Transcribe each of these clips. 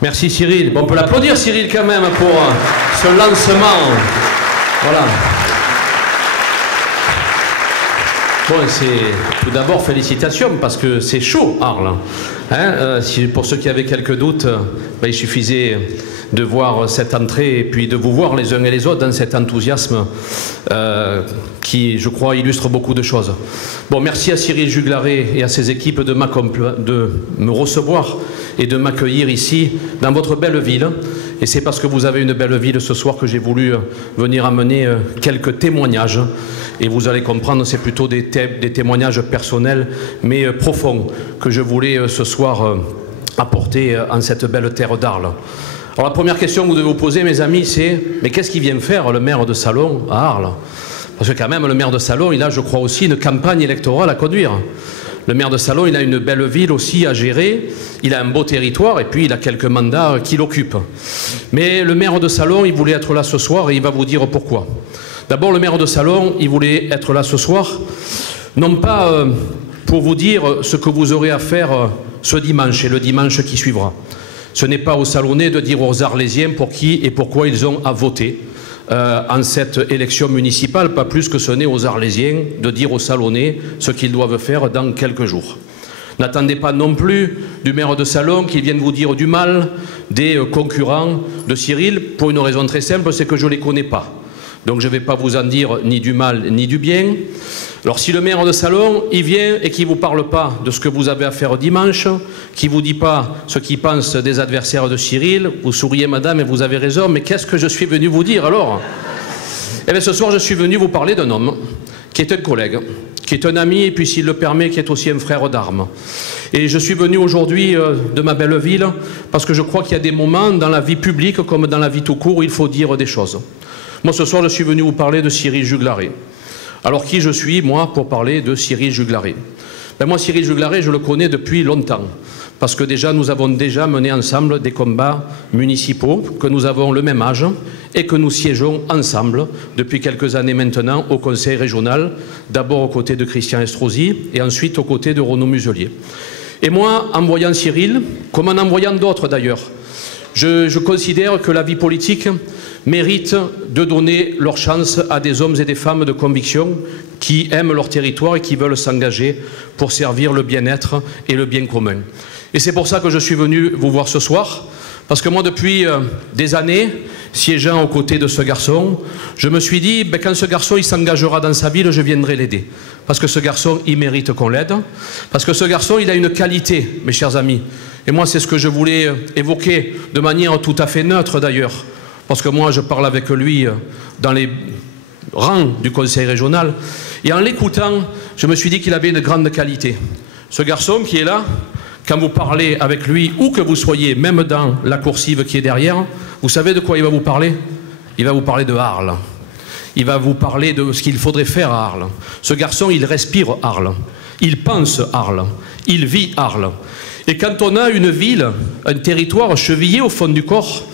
Merci Cyril. Bon, on peut l'applaudir Cyril quand même pour ce lancement. Voilà. Bon, c'est tout d'abord félicitations parce que c'est chaud Arles. Hein, pour ceux qui avaient quelques doutes, il suffisait de voir cette entrée et puis de vous voir les uns et les autres dans cet enthousiasme qui, je crois, illustre beaucoup de choses. Bon, merci à Cyril Juglaré et à ses équipes de me recevoir et de m'accueillir ici, dans votre belle ville. Et c'est parce que vous avez une belle ville ce soir que j'ai voulu venir amener quelques témoignages. Et vous allez comprendre, c'est plutôt des témoignages personnels, mais profonds, que je voulais ce soir apporter en cette belle terre d'Arles. Alors la première question que vous devez vous poser, mes amis, c'est « Mais qu'est-ce qu'il vient faire le maire de Salon à Arles ?» Parce que quand même, le maire de Salon, il a, je crois aussi, une campagne électorale à conduire. Le maire de Salon, il a une belle ville aussi à gérer, il a un beau territoire et puis il a quelques mandats qu'il occupe. Mais le maire de Salon, il voulait être là ce soir et il va vous dire pourquoi. D'abord, le maire de Salon, il voulait être là ce soir, non pas pour vous dire ce que vous aurez à faire ce dimanche et le dimanche qui suivra. Ce n'est pas aux Salonnais de dire aux Arlésiens pour qui et pourquoi ils ont à voter en cette élection municipale, pas plus que ce n'est aux Arlésiens de dire aux Salonnais ce qu'ils doivent faire dans quelques jours. N'attendez pas non plus du maire de Salon qu'il vienne vous dire du mal des concurrents de Cyril, pour une raison très simple, c'est que je ne les connais pas. Donc je ne vais pas vous en dire ni du mal ni du bien. Alors si le maire de Salon, il vient et qu'il ne vous parle pas de ce que vous avez à faire dimanche, qu'il ne vous dit pas ce qu'il pense des adversaires de Cyril, vous souriez madame et vous avez raison, mais qu'est-ce que je suis venu vous dire alors? Eh bien ce soir je suis venu vous parler d'un homme qui est un collègue, qui est un ami et puis s'il le permet, qui est aussi un frère d'armes. Et je suis venu aujourd'hui de ma belle ville parce que je crois qu'il y a des moments dans la vie publique comme dans la vie tout court où il faut dire des choses. Moi, ce soir, je suis venu vous parler de Cyril Juglaré. Alors, qui je suis, moi, pour parler de Cyril Juglaré? Moi, Cyril Juglaré, je le connais depuis longtemps. Parce que déjà, nous avons déjà mené ensemble des combats municipaux, que nous avons le même âge et que nous siégeons ensemble depuis quelques années maintenant au conseil régional, d'abord aux côtés de Christian Estrosi et ensuite aux côtés de Renaud Muselier. Et moi, en voyant Cyril, comme en voyant d'autres d'ailleurs, je considère que la vie politique mérite de donner leur chance à des hommes et des femmes de conviction qui aiment leur territoire et qui veulent s'engager pour servir le bien-être et le bien commun. Et c'est pour ça que je suis venu vous voir ce soir, parce que moi depuis des années, siégeant aux côtés de ce garçon, je me suis dit, quand ce garçon il s'engagera dans sa ville, je viendrai l'aider. Parce que ce garçon, il mérite qu'on l'aide, parce que ce garçon, il a une qualité, mes chers amis. Et moi, c'est ce que je voulais évoquer de manière tout à fait neutre d'ailleurs. Parce que moi, je parle avec lui dans les rangs du conseil régional. Et en l'écoutant, je me suis dit qu'il avait une grande qualité. Ce garçon qui est là, quand vous parlez avec lui, où que vous soyez, même dans la coursive qui est derrière, vous savez de quoi il va vous parler? Il va vous parler de Arles. Il va vous parler de ce qu'il faudrait faire à Arles. Ce garçon, il respire Arles. Il pense Arles. Il vit Arles. Et quand on a une ville, un territoire chevillé au fond du corps,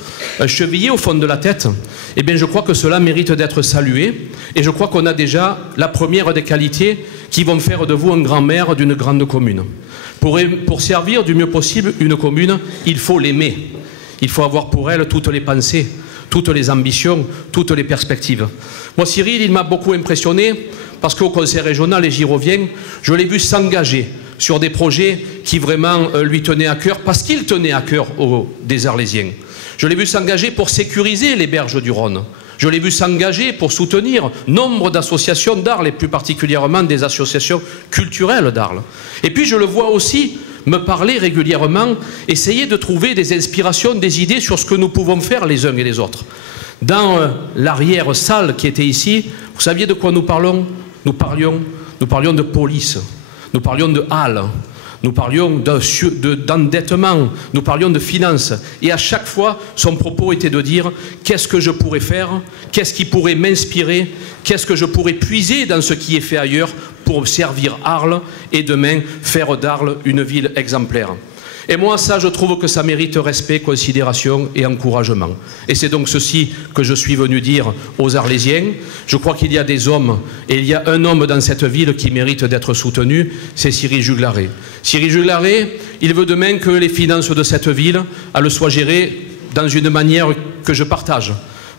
chevillé au fond de la tête, eh bien je crois que cela mérite d'être salué et je crois qu'on a déjà la première des qualités qui vont faire de vous un grand maire d'une grande commune. Pour servir du mieux possible une commune, il faut l'aimer. Il faut avoir pour elle toutes les pensées, toutes les ambitions, toutes les perspectives. Moi, Cyril, il m'a beaucoup impressionné parce qu'au conseil régional, et j'y reviens, je l'ai vu s'engager sur des projets qui vraiment lui tenaient à cœur, parce qu'il tenait à cœur des Arlésiens. Je l'ai vu s'engager pour sécuriser les berges du Rhône. Je l'ai vu s'engager pour soutenir nombre d'associations d'Arles, et plus particulièrement des associations culturelles d'Arles. Et puis je le vois aussi me parler régulièrement, essayer de trouver des inspirations, des idées sur ce que nous pouvons faire les uns et les autres. Dans l'arrière-salle qui était ici, vous saviez de quoi nous parlons? Nous parlions de police, nous parlions de halles, nous parlions d'endettement, nous parlions de finances. Et à chaque fois, son propos était de dire qu'est-ce que je pourrais faire, qu'est-ce qui pourrait m'inspirer, qu'est-ce que je pourrais puiser dans ce qui est fait ailleurs pour servir Arles et demain faire d'Arles une ville exemplaire. Et moi, ça, je trouve que ça mérite respect, considération et encouragement. Et c'est donc ceci que je suis venu dire aux Arlésiens. Je crois qu'il y a des hommes, et il y a un homme dans cette ville qui mérite d'être soutenu, c'est Cyril Juglaré. Cyril Juglaré, il veut demain que les finances de cette ville, elles soient gérées dans une manière que je partage.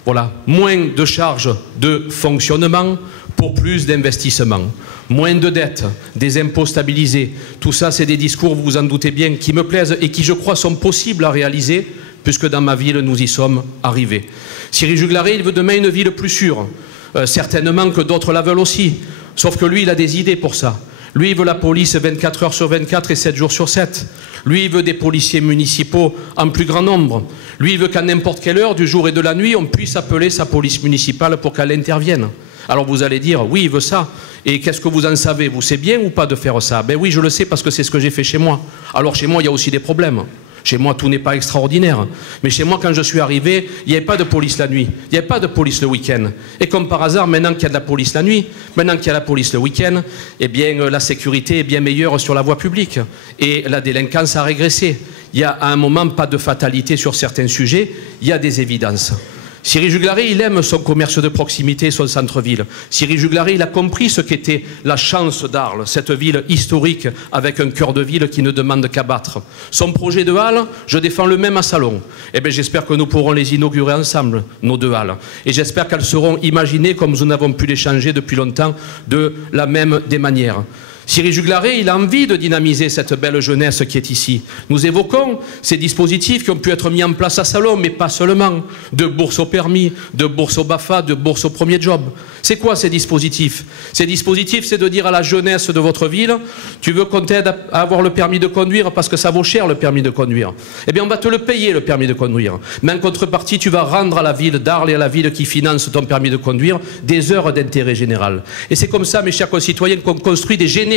Voilà, moins de charges de fonctionnement pour plus d'investissement. Moins de dettes, des impôts stabilisés. Tout ça, c'est des discours, vous vous en doutez bien, qui me plaisent et qui, je crois, sont possibles à réaliser, puisque dans ma ville, nous y sommes arrivés. Cyril Juglaré, il veut demain une ville plus sûre. Certainement que d'autres la veulent aussi. Sauf que lui, il a des idées pour ça. Lui, il veut la police 24 heures sur 24 et 7 jours sur 7. Lui, il veut des policiers municipaux en plus grand nombre. Lui, il veut qu'à n'importe quelle heure du jour et de la nuit, on puisse appeler sa police municipale pour qu'elle intervienne. Alors vous allez dire, oui, il veut ça. Et qu'est-ce que vous en savez? Vous savez bien ou pas de faire ça? Ben oui, je le sais parce que c'est ce que j'ai fait chez moi. Alors chez moi, il y a aussi des problèmes. Chez moi, tout n'est pas extraordinaire. Mais chez moi, quand je suis arrivé, il n'y avait pas de police la nuit. Il n'y avait pas de police le week-end. Et comme par hasard, maintenant qu'il y a de la police la nuit, maintenant qu'il y a la police le week-end, eh bien, la sécurité est bien meilleure sur la voie publique. Et la délinquance a régressé. Il y a à un moment pas de fatalité sur certains sujets. Il y a des évidences. Cyril Juglaré, il aime son commerce de proximité, son centre-ville. Cyril Juglaré, il a compris ce qu'était la chance d'Arles, cette ville historique avec un cœur de ville qui ne demande qu'à battre. Son projet de halle, je défends le même à Salon. Eh bien, j'espère que nous pourrons les inaugurer ensemble, nos deux halles. Et j'espère qu'elles seront imaginées comme nous n'avons pu les changer depuis longtemps, de la même des manières. Cyril Juglaré, il a envie de dynamiser cette belle jeunesse qui est ici. Nous évoquons ces dispositifs qui ont pu être mis en place à Salon, mais pas seulement. De bourse au permis, de bourse au BAFA, de bourse au premier job. C'est quoi ces dispositifs? Ces dispositifs, c'est de dire à la jeunesse de votre ville, tu veux qu'on t'aide à avoir le permis de conduire parce que ça vaut cher le permis de conduire. Eh bien, on va te le payer le permis de conduire. Mais en contrepartie, tu vas rendre à la ville d'Arles et à la ville qui finance ton permis de conduire des heures d'intérêt général. Et c'est comme ça, mes chers concitoyens, qu'on construit des générations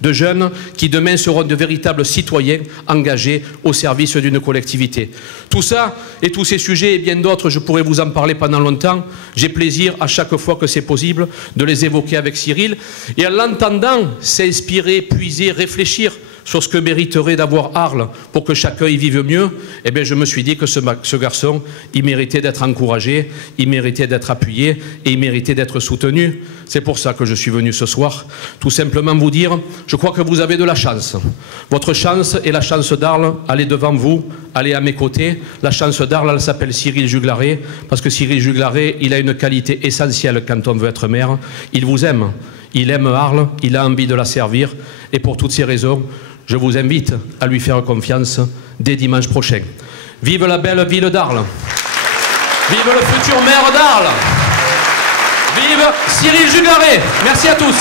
de jeunes qui demain seront de véritables citoyens engagés au service d'une collectivité. Tout ça et tous ces sujets et bien d'autres, je pourrais vous en parler pendant longtemps. J'ai plaisir à chaque fois que c'est possible de les évoquer avec Cyril et en l'entendant s'inspirer, puiser, réfléchir sur ce que mériterait d'avoir Arles pour que chacun y vive mieux, eh bien je me suis dit que ce garçon, il méritait d'être encouragé, il méritait d'être appuyé et il méritait d'être soutenu. C'est pour ça que je suis venu ce soir, tout simplement vous dire, je crois que vous avez de la chance. Votre chance et la chance d'Arles, elle est devant vous, elle est à mes côtés. La chance d'Arles, elle s'appelle Cyril Juglaré, parce que Cyril Juglaré, il a une qualité essentielle quand on veut être maire. Il vous aime, il aime Arles, il a envie de la servir, et pour toutes ces raisons, je vous invite à lui faire confiance dès dimanche prochain. Vive la belle ville d'Arles. Vive le futur maire d'Arles. Vive Cyril Juglaré. Merci à tous.